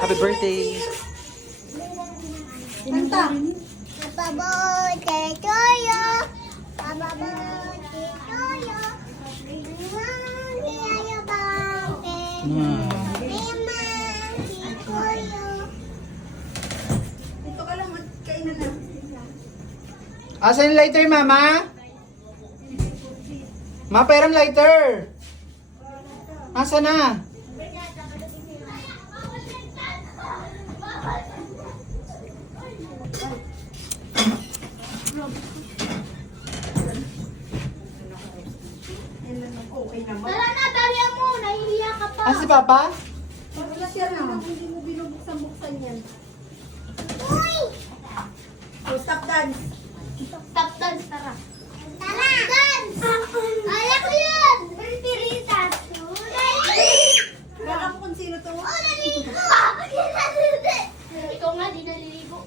Happy birthday. Kanta. Happy birthday to you. Happy birthday to you. Happy birthday. Dito ka lang at kainan na. Asan yung lighter, Mama? Ma, pairam lighter. Asa na? Okay naman. Tara na, dali mo. Nahihiya ka pa. Ah, si Papa? Wala siya na. Hindi mo binubuksan-buksan yan. Uy! So, stop dance. Stop dance, tara. Tara! Dance! Kaya ko yun! Rita. Wala ko kung sino to. Oh, naliligo! Ikaw nga, di naliligo.